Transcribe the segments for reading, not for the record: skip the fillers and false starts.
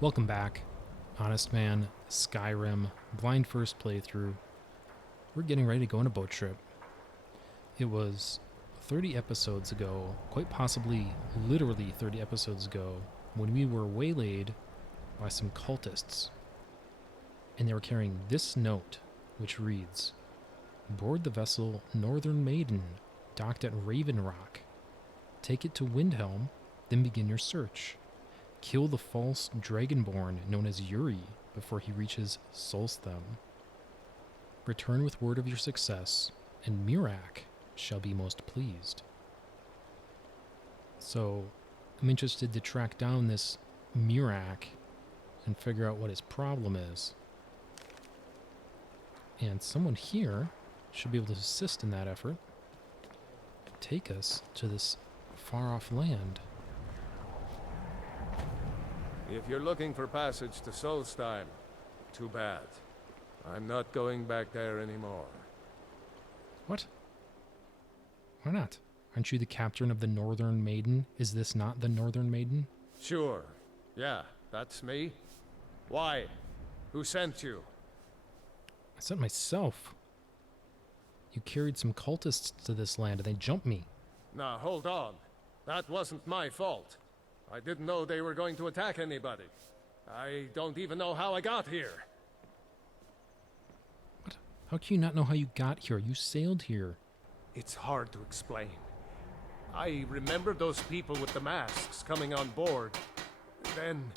Welcome back. Honestman, Skyrim, blind first playthrough. We're getting ready to go on a boat trip. It was 30 episodes ago, quite possibly literally 30 episodes ago, when we were waylaid by some cultists. And they were carrying this note, which reads, "Board the vessel Northern Maiden, docked at Raven Rock. Take it to Windhelm, then begin your search. Kill the false Dragonborn known as Yuri before he reaches Solstheim. Return with word of your success, and Mirak shall be most pleased." So, I'm interested to track down this Mirak and figure out what his problem is. And someone here should be able to assist in that effort. Take us to this far-off land. If you're looking for passage to Solstheim, too bad. I'm not going back there anymore. What? Why not? Aren't you the captain of the Northern Maiden? Is this not the Northern Maiden? Sure. Yeah, that's me. Why? Who sent you? I sent myself. You carried some cultists to this land and they jumped me. Now, hold on. That wasn't my fault. I didn't know they were going to attack anybody. I don't even know how I got here. What? How can you not know how you got here? You sailed here. It's hard to explain. I remember those people with the masks coming on board. Then,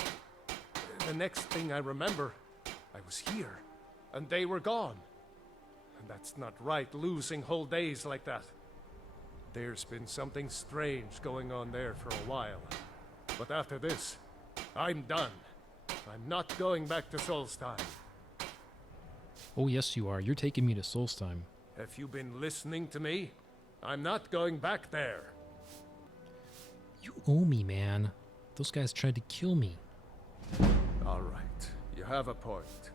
the next thing I remember, I was here, and they were gone. And that's not right, losing whole days like that. There's been something strange going on there for a while. But after this, I'm done. I'm not going back to Solstheim. Oh yes you are. You're taking me to Solstheim. Have you been listening to me? I'm not going back there. You owe me, man. Those guys tried to kill me. All right, you have a point.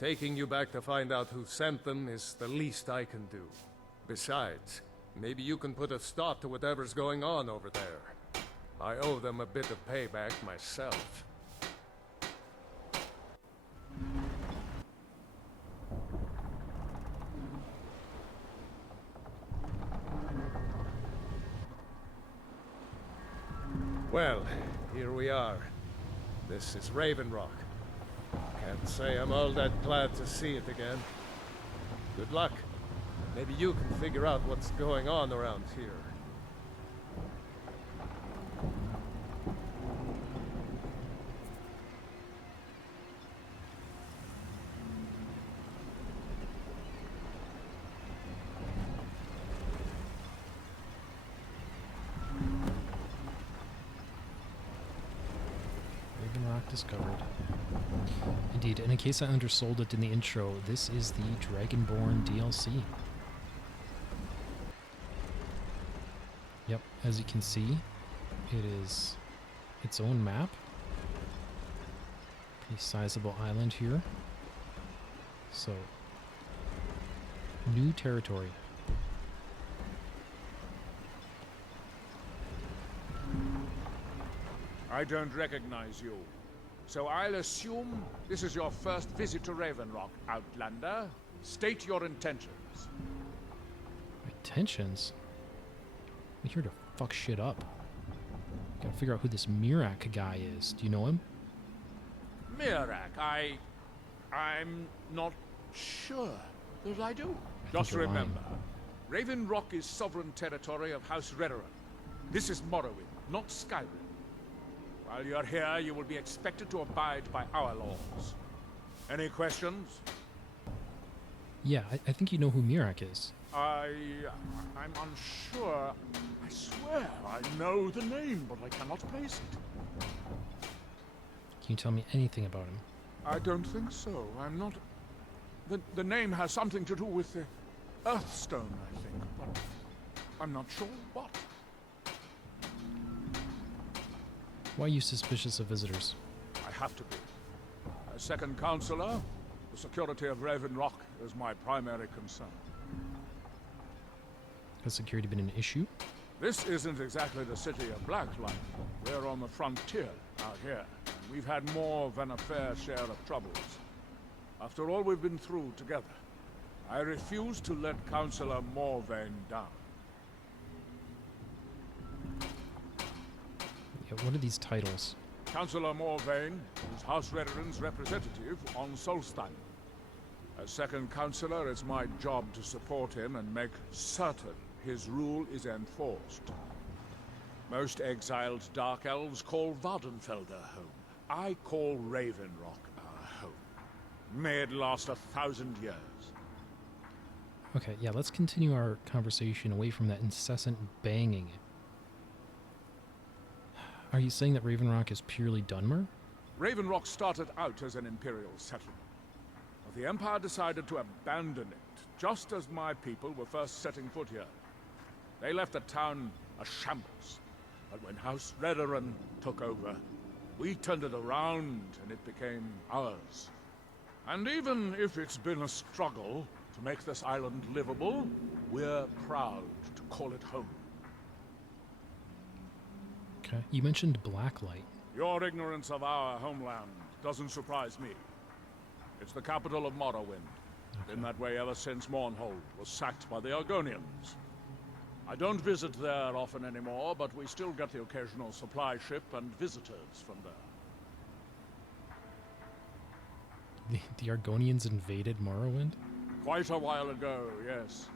Taking you back to find out who sent them is the least I can do. Besides, maybe you can put a stop to whatever's going on over there. I owe them a bit of payback myself. Well, here we are. This is Raven Rock. Can't say I'm all that glad to see it again. Good luck. Maybe you can figure out what's going on around here. Raven Rock discovered. Indeed, and in case I undersold it in the intro, this is the Dragonborn DLC. Yep, as you can see, it is its own map. Pretty sizable island here. So, new territory. I don't recognize you. So I'll assume this is your first visit to Raven Rock, Outlander. State your intentions. My intentions? I'm here to fuck shit up. Gotta figure out who this Mirak guy is. Do you know him? Mirak, I'm not sure that I do. I Just think you're lying. remember, Raven Rock is sovereign territory of House Redoran. This is Morrowind, not Skyrim. While you're here, you will be expected to abide by our laws. Any questions? Yeah, I think you know who Mirak is. I'm unsure. I swear I know the name, but I cannot place it. Can you tell me anything about him? I don't think so. I'm not... The name has something to do with the Earthstone, I think, but I'm not sure what. Why are you suspicious of visitors? I have to be. As second counselor, the security of Raven Rock is my primary concern. Has security been an issue? This isn't exactly the city of Blacklight. We're on the frontier out here. we've had more than a fair share of troubles. After all we've been through together, I refuse to let Councillor Morvain down. Yeah, what are these titles? Councillor Morvain is House Redoran's representative on Solstheim. As second councillor, it's my job to support him and make certain his rule is enforced. Most exiled Dark Elves call Vardenfell their home. I call Ravenrock our home. May it last 1,000 years. Okay, yeah, let's continue our conversation away from that incessant banging. Are you saying that Ravenrock is purely Dunmer? Ravenrock started out as an Imperial settlement, but the Empire decided to abandon it, just as my people were first setting foot here. They left the town a shambles, but when House Redoran took over, we turned it around and it became ours. And even if it's been a struggle to make this island livable, we're proud to call it home. Okay. You mentioned Blacklight. Your ignorance of our homeland doesn't surprise me. It's the capital of Morrowind. Been that way ever since Mournhold was sacked by the Argonians. I don't visit there often anymore, but we still get the occasional supply ship and visitors from there. The Argonians invaded Morrowind? Quite a while ago, yes.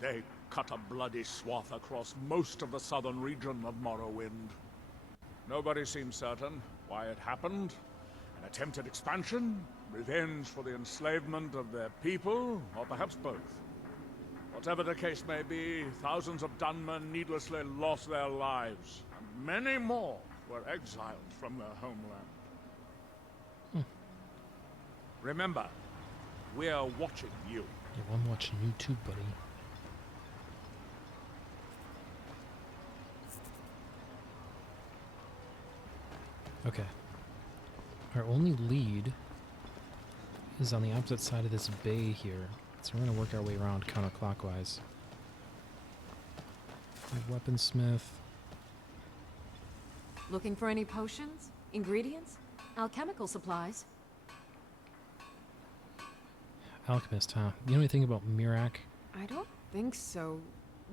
They cut a bloody swath across most of the southern region of Morrowind. Nobody seems certain why it happened. An attempted expansion? Revenge for the enslavement of their people? Or perhaps both? Whatever the case may be, thousands of Dunmen needlessly lost their lives, and many more were exiled from their homeland. Remember, we're watching you. Yeah, well, I'm watching you too, buddy. Okay. Our only lead is on the opposite side of this bay here. So we're going to work our way around counterclockwise. Weaponsmith. Looking for any potions? Ingredients? Alchemical supplies? Alchemist, huh? You know anything about Mirac? I don't think so.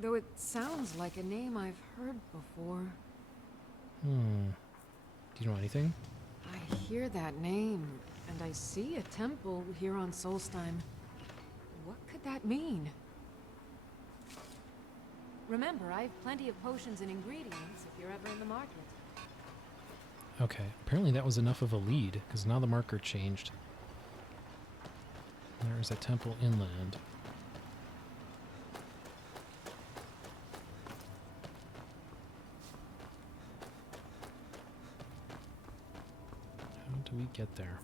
Though it sounds like a name I've heard before. Do you know anything? I hear that name, and I see a temple here on Solstheim. What could that mean? Remember, I have plenty of potions and ingredients if you're ever in the market. Okay, apparently that was enough of a lead, because now the marker changed. There's a temple inland. How do we get there?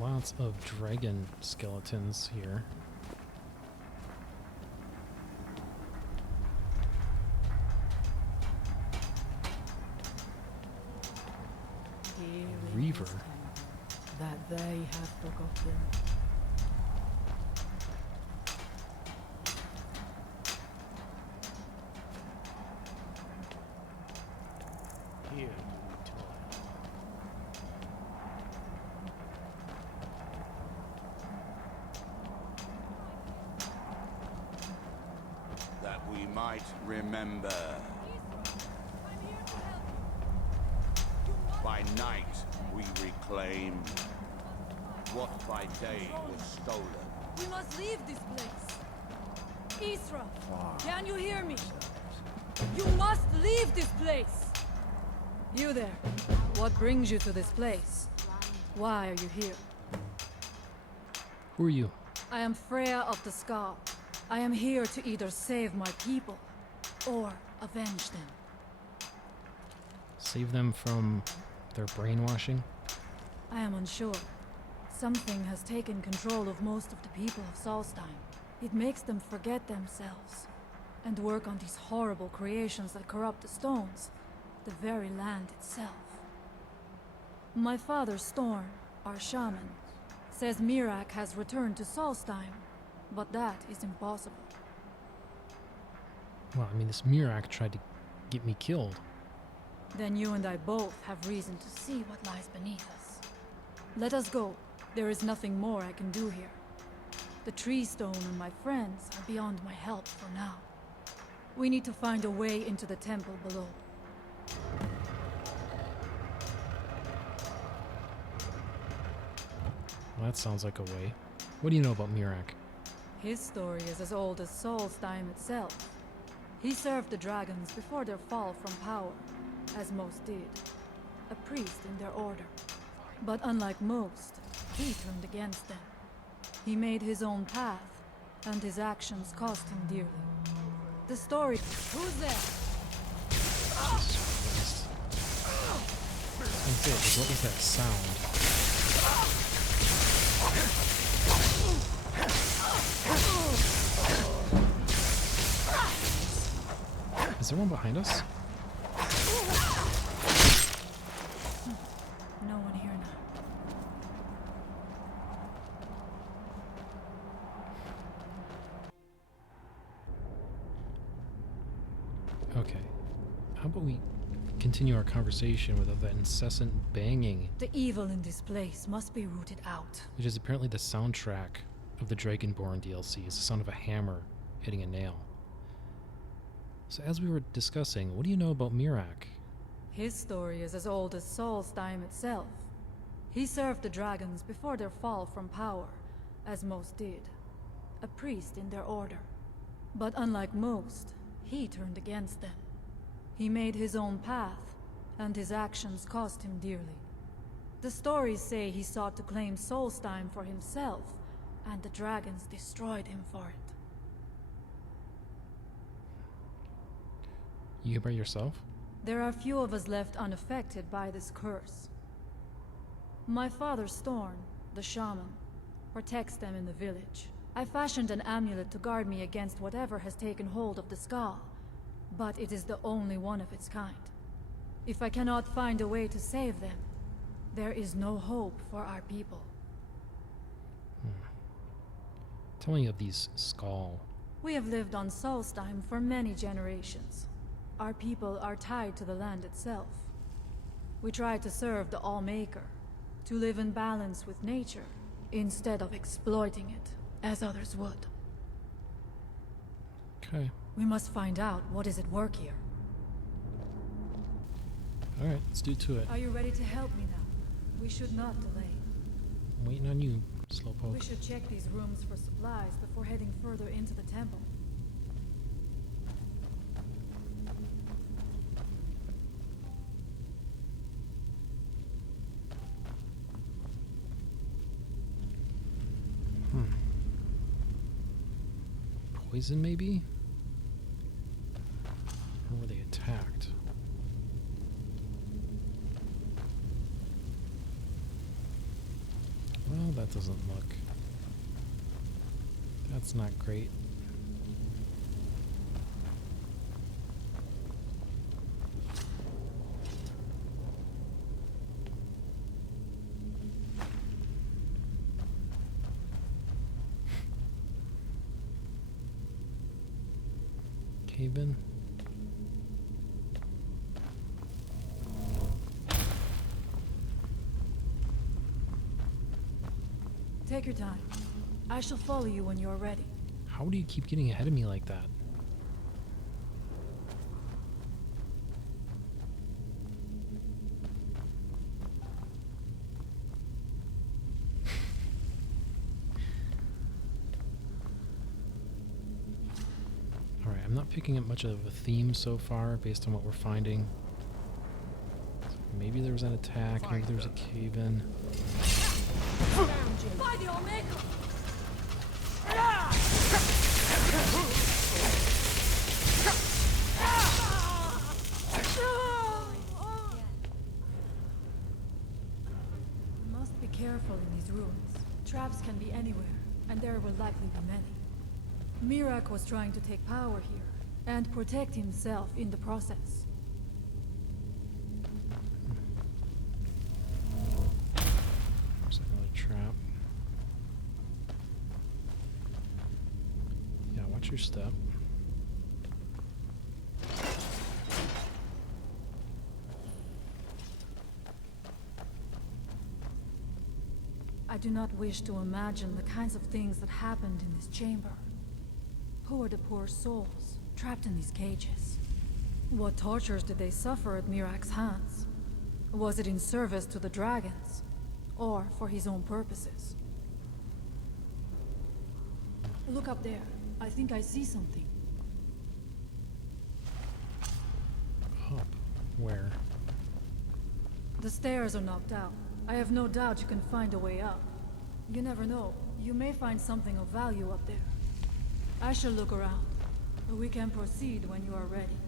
Lots of dragon skeletons here. Reaver. That they have forgotten. Here. That we might remember. By night we reclaim what by day was stolen. We must leave this place. Isra, can you hear me? You must leave this place. You there. What brings you to this place? Why are you here? Who are you? I am Freya of the Scar. I am here to either save my people or avenge them. Save them from their brainwashing? I am unsure. Something has taken control of most of the people of Solstheim. It makes them forget themselves and work on these horrible creations that corrupt the stones, the very land itself. My father, Storm, our shaman, says Mirak has returned to Solstheim, but that is impossible. Well, I mean, this Mirak tried to get me killed. Then you and I both have reason to see what lies beneath us. Let us go. There is nothing more I can do here. The tree stone and my friends are beyond my help for now. We need to find a way into the temple below. Well, that sounds like a way. What do you know about Mirak? His story is as old as Solstheim itself. He served the dragons before their fall from power, as most did. A priest in their order. But unlike most, he turned against them. He made his own path, and his actions cost him dearly. The story... Who's there? That's it. What was that sound? Is there one behind us? No one here now. Okay. How about we continue our conversation without that incessant banging, The evil in this place must be rooted out. which is apparently the soundtrack of the Dragonborn DLC. It's the sound of a hammer hitting a nail. So as we were discussing, what do you know about Mirak? His story is as old as Solstheim itself. He served the dragons before their fall from power, as most did. A priest in their order. But unlike most, he turned against them. He made his own path, and his actions cost him dearly. The stories say he sought to claim Solstheim for himself, and the dragons destroyed him for it. You here by yourself? There are few of us left unaffected by this curse. My father, Storm, the shaman, protects them in the village. I fashioned an amulet to guard me against whatever has taken hold of the skull, but it is the only one of its kind. If I cannot find a way to save them, there is no hope for our people. Tell me of these Skull. We have lived on Solstheim for many generations. Our people are tied to the land itself. We try to serve the All-Maker, to live in balance with nature, instead of exploiting it, as others would. Okay. We must find out what is at work here. Alright, let's do to it. Are you ready to help me now? We should not delay. I'm waiting on you, We Slowpoke. should check these rooms for supplies before heading further into the temple. Poison, maybe? Or were they attacked? Well, that doesn't look... That's not great. Cave in? Take your time. I shall follow you when you are ready. How do you keep getting ahead of me like that? Alright, I'm not picking up much of a theme so far based on what we're finding. Maybe there was an attack, maybe there was a cave-in. By the All-Maker! We must be careful in these ruins. there will likely be many. Mirak was trying to take power here, and protect himself in the process. Looks like another trap. Yeah, watch your step. I do not wish to imagine the kinds of things that happened in this chamber. Who are the poor souls trapped in these cages? What tortures did they suffer at Mirak's hands? Was it in service to the dragons, or for his own purposes? Look up there. I think I see something. Up. Where? The stairs are knocked out. I have no doubt you can find a way up. You never know. You may find something of value up there. I shall look around. We can proceed when you are ready.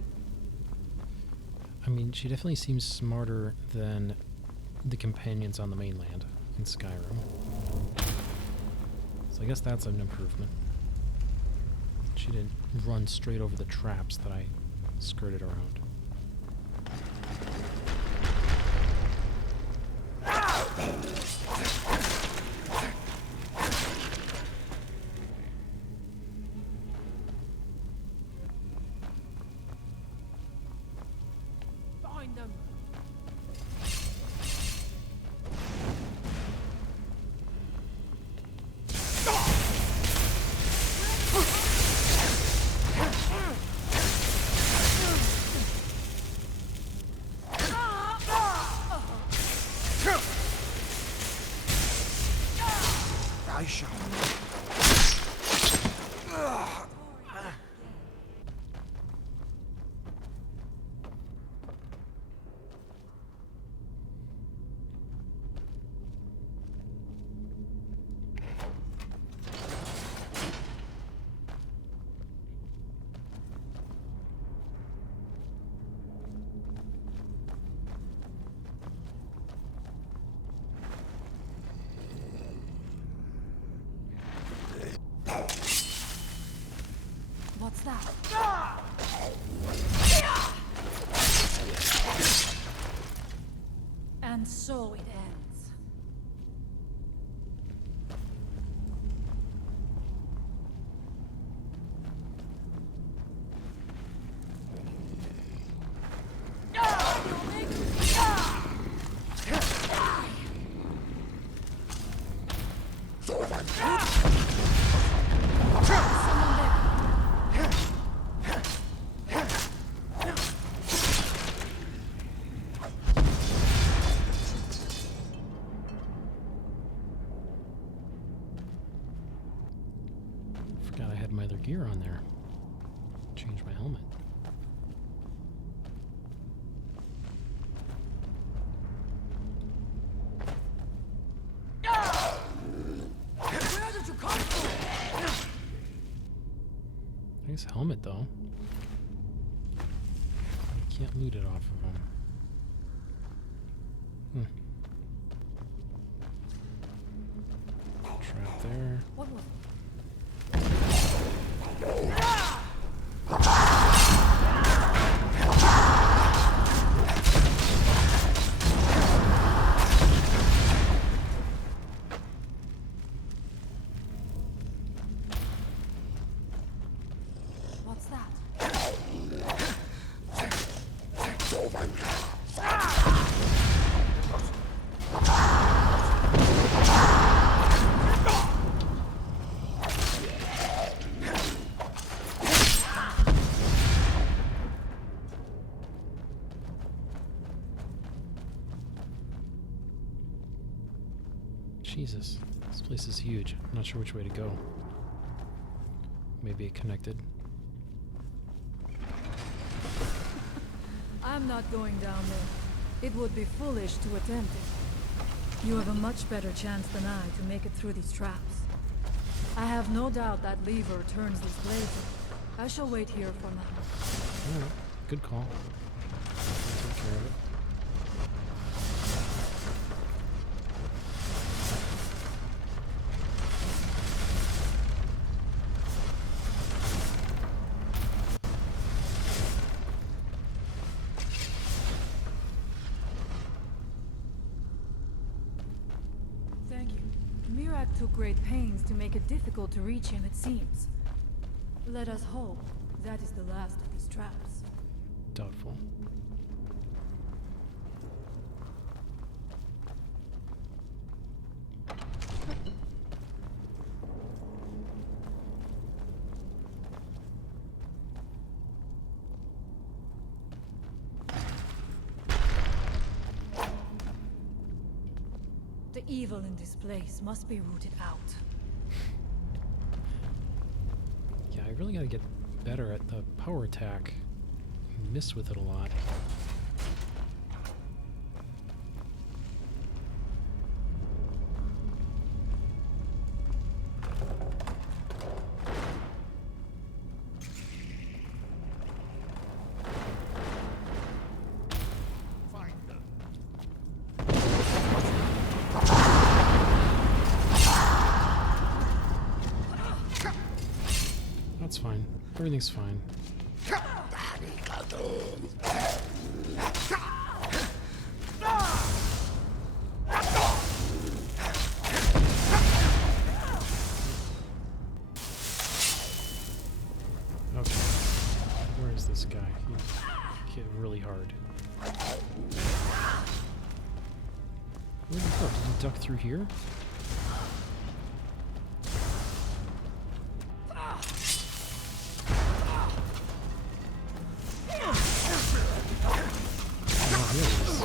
I mean, she definitely seems smarter than the companions on the mainland in Skyrim. So I guess that's an improvement. She didn't run straight over the traps that I skirted around. Find them. I shall. What's that? And so it ends. Forgot I had my other gear on there. Change my helmet. Where did you come from? Nice helmet, though. You can't loot it off of him. Trap there. What was What's that? Jesus, this place is huge. I'm not sure which way to go. Maybe it connected. I'm not going down there. It would be foolish to attempt it. You have a much better chance than I to make it through these traps. I have no doubt that lever turns this blade. I shall wait here for now. Alright, good call. I'll take care of it. took great pains to make it difficult to reach him, it seems. Let us hope that is the last of his traps. Doubtful. The evil in this place must be rooted out. Yeah, I really gotta get better at the power attack. I miss with it a lot. That's fine. Everything's fine. Okay. Where is this guy? He hit really hard. Where did he go? Did he duck through here? Oh, here he is.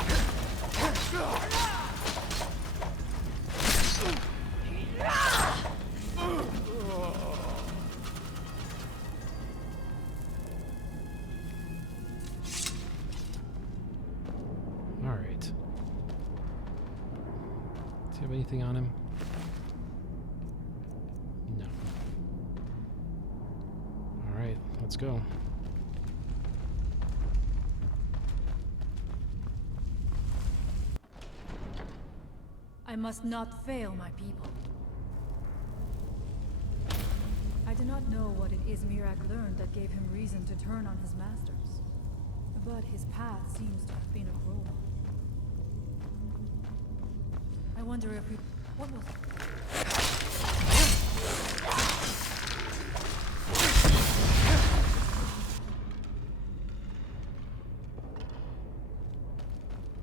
All right. Does he have anything on him? No. All right, let's go. I must not fail my people. I do not know what it is Mirak learned that gave him reason to turn on his masters, but his path seems to have been a cruel one. I wonder if we... What was it?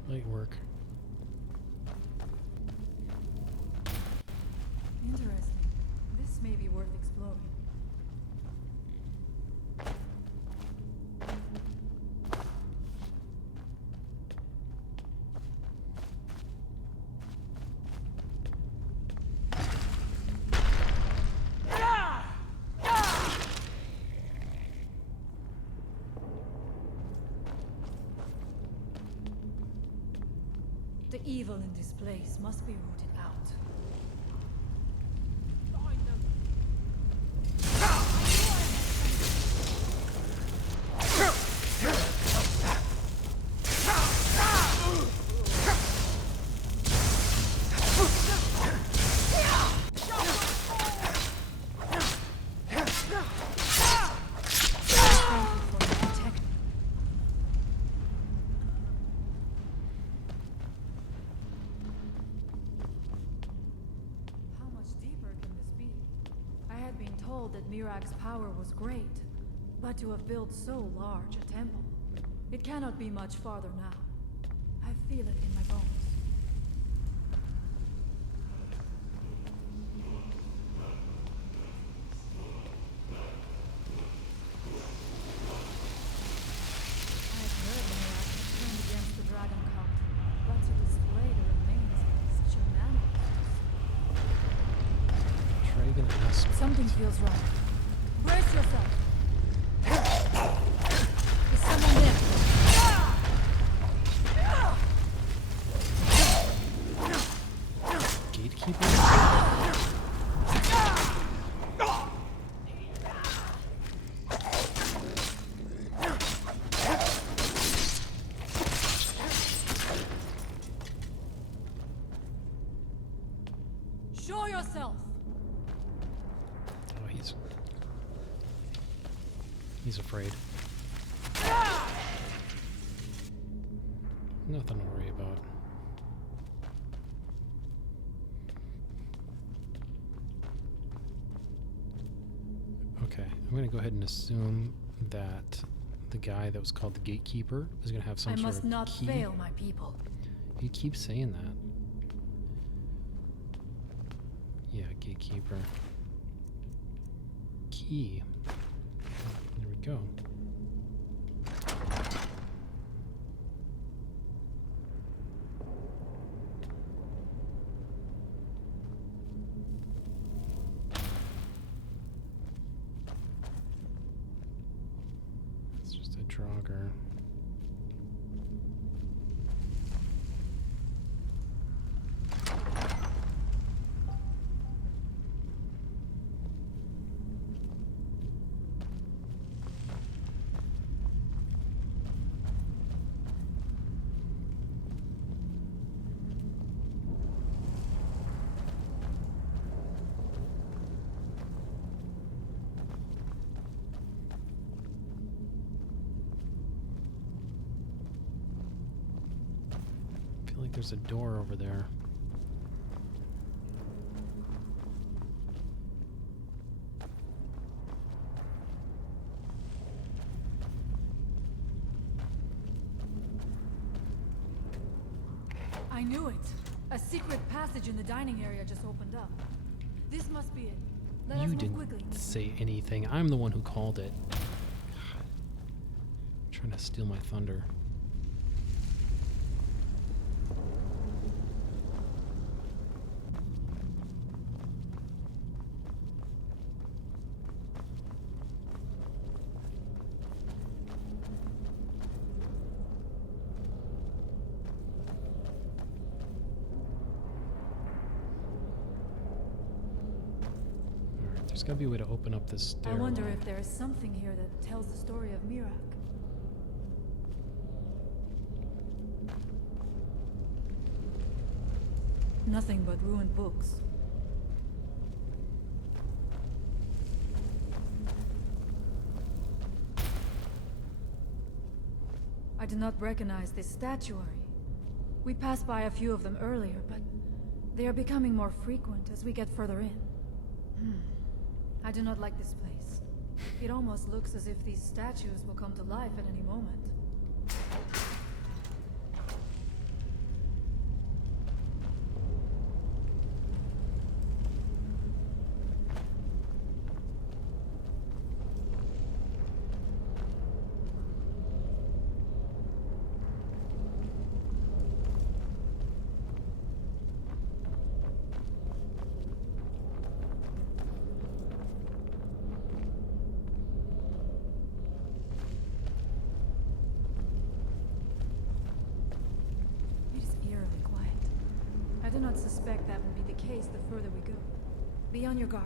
Light work. Interesting. This may be worth exploring. The evil in this place must be rooted out. That Mirak's power was great, but to have built so large a temple, it cannot be much farther now. I feel it in my bones. I've heard Mirak turned against the dragon cult, but to display the remains of such a man. Dragon aspect. Something feels wrong. Brace yourself. Is someone there? Gatekeeper? Show yourself. Oh, he's afraid. Nothing to worry about. Okay, I'm going to go ahead and assume that the guy that was called the gatekeeper is going to have some I sort must of not key. fail my people. You keep saying that. Yeah, gatekeeper. Key. There we go. It's just a Draugr. I feel like there's a door over there. I knew it. A secret passage in the dining area just opened up. This must be it. Let us You move didn't quickly. say anything. I'm the one who called it. God. Trying to steal my thunder. Alright, there's gotta be a way to open up this I stairwell. wonder if there is something here that tells the story of Mirak. Nothing but ruined books. I do not recognize this statuary. We passed by a few of them earlier, but they are becoming more frequent as we get further in. I do not like this place. It almost looks as if these statues will come to life at any moment. It is eerily quiet. I do not suspect that will be the case the further we go. Be on your guard.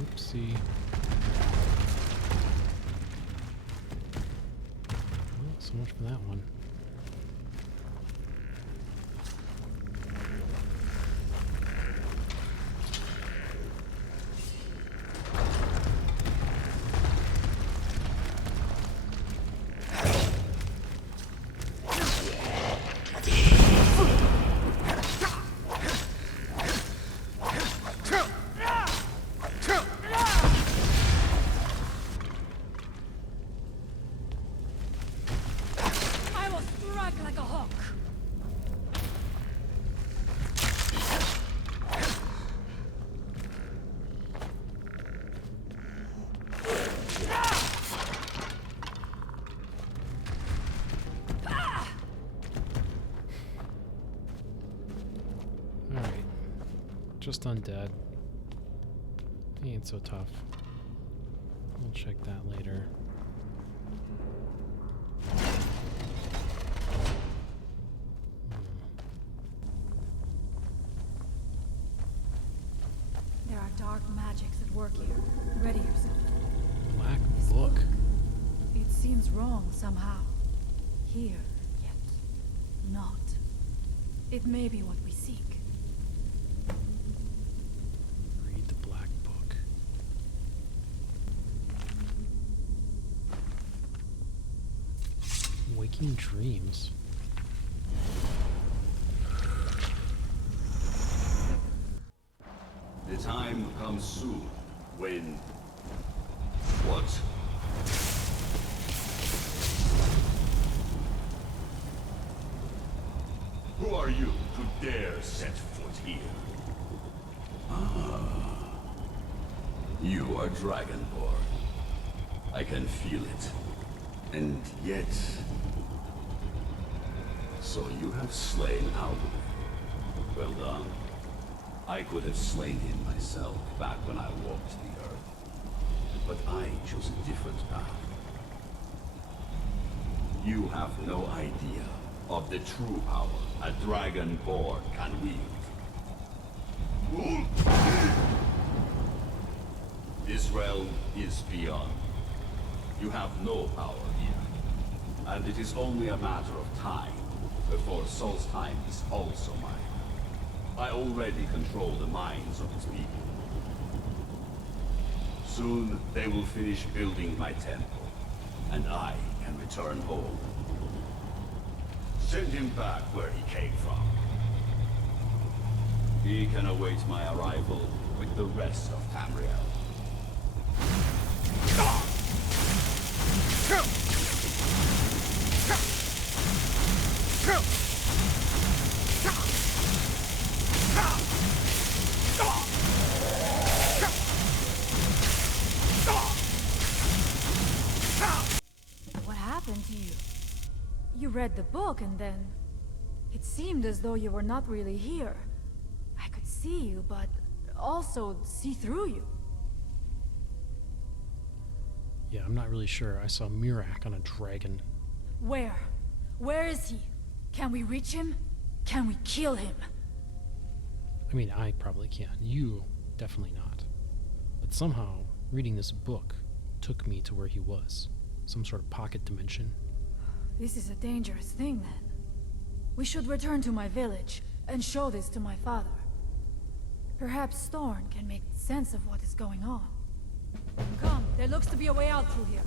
Oopsie. Well, so much for that one. I will strike like a hawk. Alright. Just undead. He ain't so tough. We'll check that later. There are dark magics at work here. Ready yourself. Black This book. It seems wrong somehow. Here, yet not. It may be what we seek. Read the black book. Waking dreams. The time comes soon when... What? Who are you to dare set foot here? Ah. You are Dragonborn. I can feel it. And yet... So you have slain Alvin. Well done. I could have slain him myself back when I walked the earth. But I chose a different path. You have no idea of the true power a Dragonborn can wield. This realm is beyond. You have no power here. And it is only a matter of time before Solstheim is also mine. I already control the minds of its people. Soon they will finish building my temple, and I can return home. Send him back where he came from. He can await my arrival with the rest of Tamriel. What happened to you? You read the book and then... It seemed as though you were not really here. I could see you, but also see through you. Yeah, I'm not really sure. I saw Mirak on a dragon. Where? Where is he? Can we reach him? Can we kill him? I mean, I probably can. You, definitely not. But somehow, reading this book took me to where he was. Some sort of pocket dimension. This is a dangerous thing, then. We should return to my village and show this to my father. Perhaps Thorn can make sense of what is going on. Come, there looks to be a way out through here.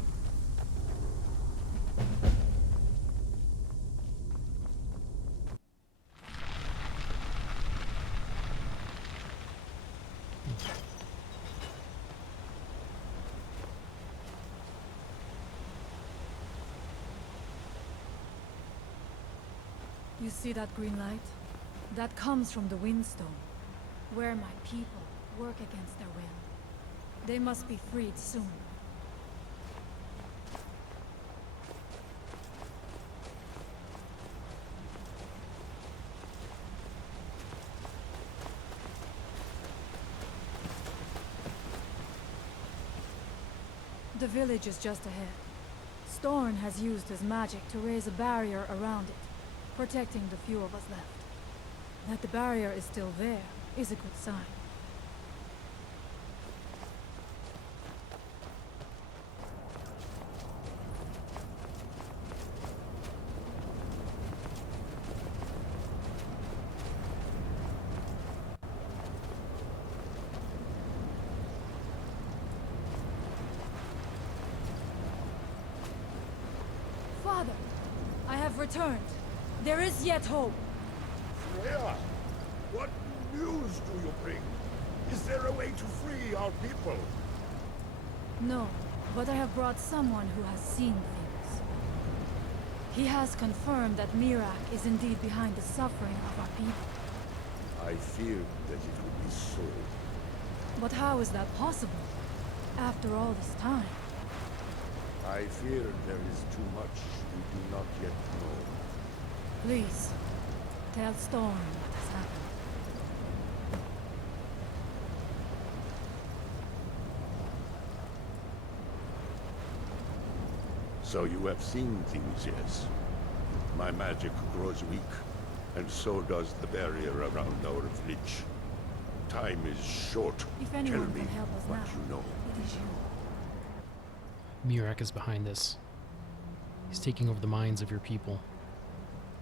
You see that green light? That comes from the Windstone, where my people work against their will. They must be freed soon. The village is just ahead. Storn has used his magic to raise a barrier around it, protecting the few of us left. That the barrier is still there is a good sign. Father, I have returned. There is yet hope. Freya, what news do you bring? Is there a way to free our people? No, but I have brought someone who has seen things. He has confirmed that Mirak is indeed behind the suffering of our people. I feared that it would be so. But how is that possible? After all this time? I fear there is too much we do not yet know. Please, tell Storm what has happened. So you have seen things, yes? My magic grows weak, and so does the barrier around our village. Time is short. If Tell anyone me can help us what now, you know. it is you. Mirak is behind this. He's taking over the minds of your people.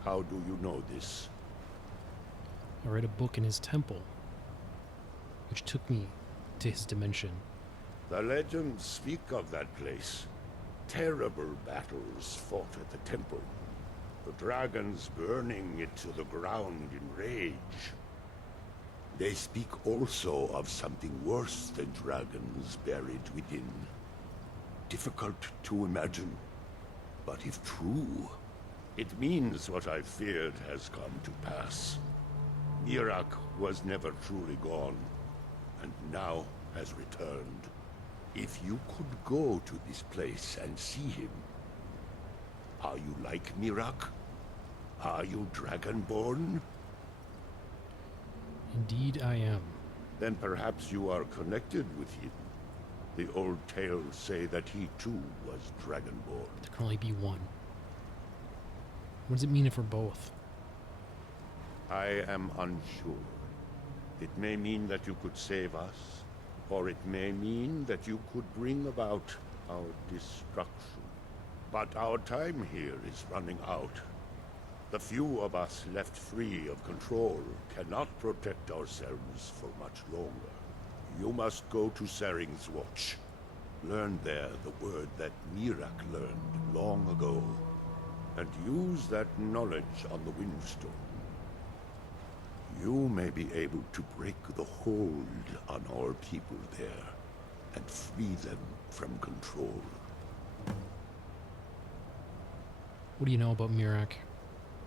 How do you know this? I read a book in his temple, which took me to his dimension. The legends speak of that place. Terrible battles fought at the temple. The dragons burning it to the ground in rage. They speak also of something worse than dragons buried within. Difficult to imagine, but if true, it means what I feared has come to pass. Mirak was never truly gone, and now has returned. If you could go to this place and see him, are you like Mirak? Are you Dragonborn? Indeed I am. Then perhaps you are connected with him. The old tales say that he too was Dragonborn. There can only be one. What does it mean if we're both? I am unsure. It may mean that you could save us, or it may mean that you could bring about our destruction. But our time here is running out. The few of us left free of control cannot protect ourselves for much longer. You must go to Saring's Watch. Learn there the word that Mirak learned long ago, and use that knowledge on the Windstone. You may be able to break the hold on our people there, and free them from control. What do you know about Mirak?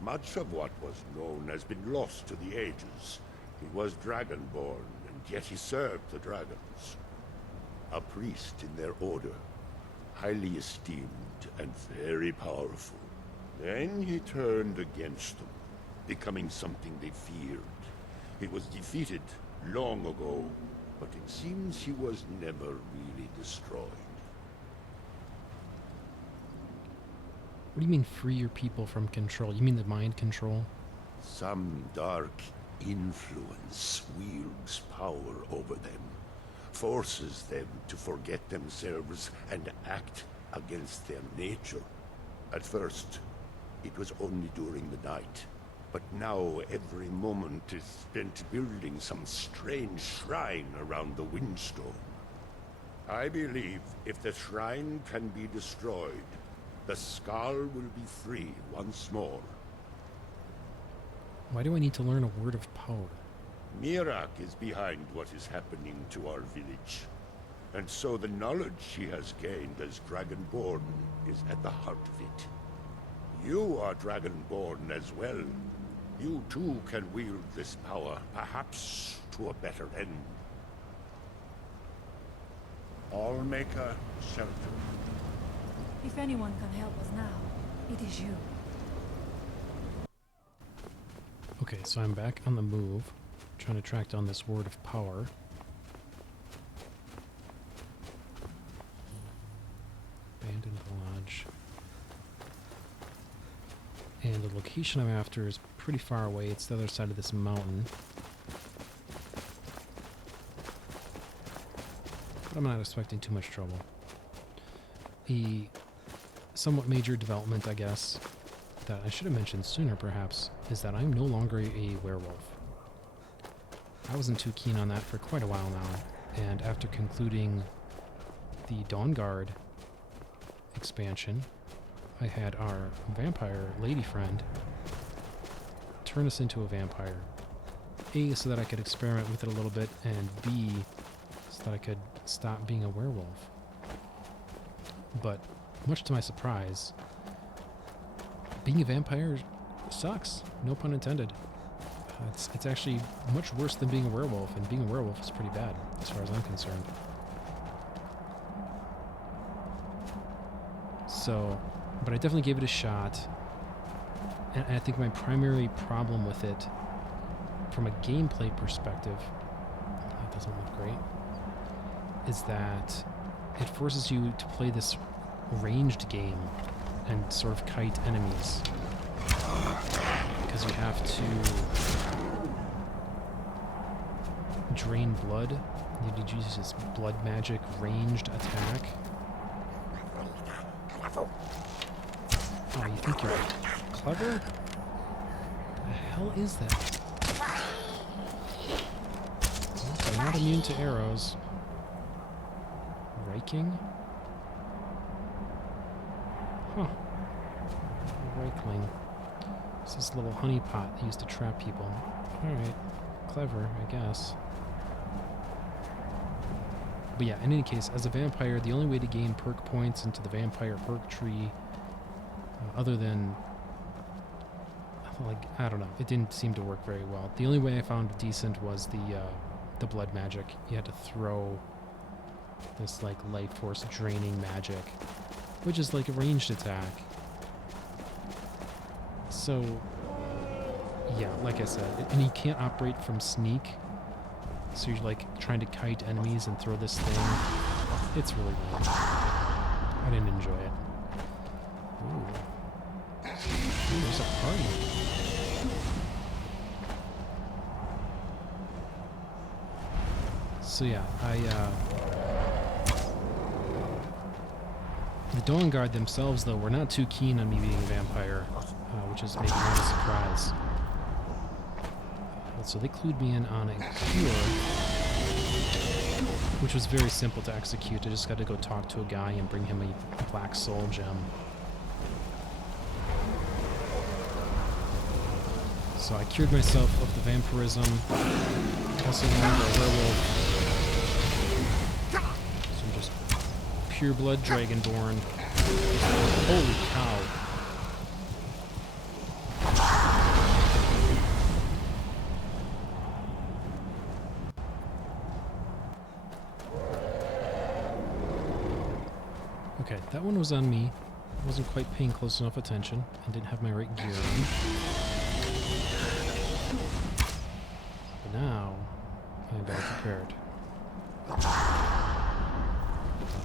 Much of what was known has been lost to the ages. He was Dragonborn, and yet he served the dragons. A priest in their order, highly esteemed and very powerful. Then he turned against them, becoming something they feared. He was defeated long ago, but it seems he was never really destroyed. What do you mean free your people from control? You mean the mind control? Some dark influence wields power over them, forces them to forget themselves and act against their nature. At first, it was only during the night, but now every moment is spent building some strange shrine around the Windstone. I believe if the shrine can be destroyed, the Skull will be free once more. Why do I need to learn a word of power? Mirak is behind what is happening to our village. And so the knowledge she has gained as Dragonborn is at the heart of it. You are Dragonborn as well. You too can wield this power, perhaps to a better end. Allmaker Shelter. If anyone can help us now, it is you. Okay, so I'm back on the move, trying to track down this word of power. Abandoned lodge. And the location I'm after is pretty far away. It's the other side of this mountain. But I'm not expecting too much trouble. The somewhat major development, I guess, that I should have mentioned sooner perhaps, is that I'm no longer a werewolf. I wasn't too keen on that for quite a while now, and after concluding the Dawn Guard expansion, I had our vampire lady friend turn us into a vampire. A, so that I could experiment with it a little bit, and B, so that I could stop being a werewolf. But much to my surprise, being a vampire sucks. No pun intended. It's actually much worse than being a werewolf, and being a werewolf is pretty bad, as far as I'm concerned. So, but I definitely gave it a shot, and I think my primary problem with it, from a gameplay perspective, that doesn't look great, is that it forces you to play this ranged game and sort of kite enemies. Because you have to drain blood. You need to use this blood magic ranged attack. Oh, you think you're clever? The hell is that? They're not immune to arrows. Raking? Huh. Rakeling. It's this little honey pot they used to trap people. Alright. Clever, I guess. But yeah, in any case, as a vampire, the only way to gain perk points into the vampire perk tree, other than, like, I don't know, it didn't seem to work very well. The only way I found decent was the blood magic. You had to throw this, like, life force draining magic, which is like a ranged attack. So, yeah, like I said, and you can't operate from sneak. So you're like trying to kite enemies and throw this thing. It's really lame. I didn't enjoy it. Ooh. Ooh, there's a party. So yeah, the Dawn Guard themselves, though, were not too keen on me being a vampire, which is maybe not a surprise. So they clued me in on a cure, which was very simple to execute. I just got to go talk to a guy and bring him a black soul gem. So I cured myself of the vampirism, also known as a werewolf. So I'm just pure blood Dragonborn. Holy cow. Okay, that one was on me. I wasn't quite paying close enough attention and didn't have my right gear on. But now, I'm better prepared.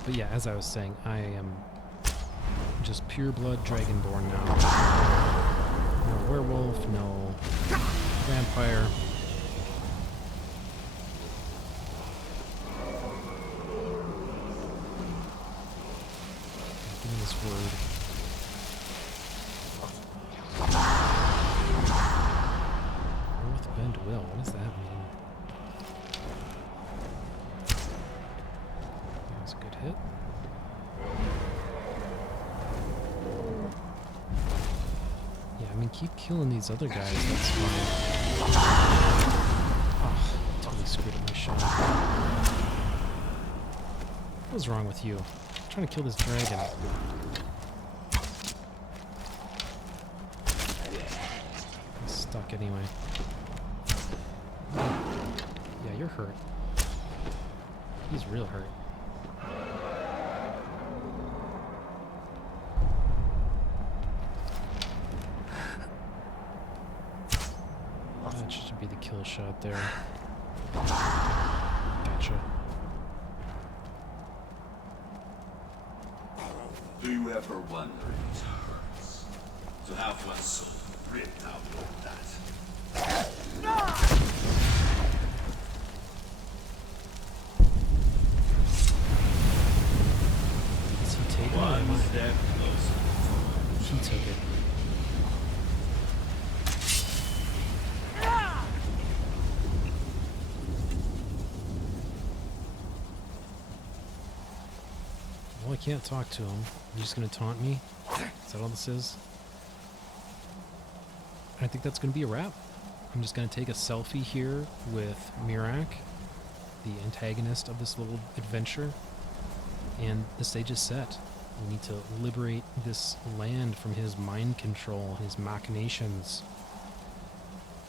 But yeah, as I was saying, I am just pure blood Dragonborn now. No werewolf, no vampire. Give me this word. North Bend Will, what does that mean? That was a good hit. Yeah, I mean, keep killing these other guys, that's fine. Oh, totally screwed up my shot. What was wrong with you? I'm trying to kill this dragon. He's stuck anyway. Yeah, you're hurt. He's real hurt. That should be the kill shot there. Gotcha. Do you ever wonder if it hurts to have one's soul ripped out like that? Is he taking it? One step closer. He took it. Well, I can't talk to him. You're just gonna taunt me? Is that all this is? I think that's gonna be a wrap. I'm just gonna take a selfie here with Mirak, the antagonist of this little adventure. And the stage is set. We need to liberate this land from his mind control, his machinations.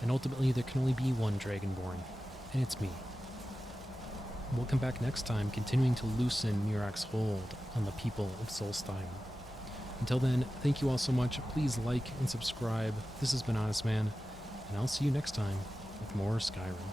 And ultimately, there can only be one Dragonborn, and it's me. We'll come back next time, continuing to loosen Mirak's hold on the people of Solstheim. Until then, thank you all so much. Please like and subscribe. This has been Honestman, and I'll see you next time with more Skyrim.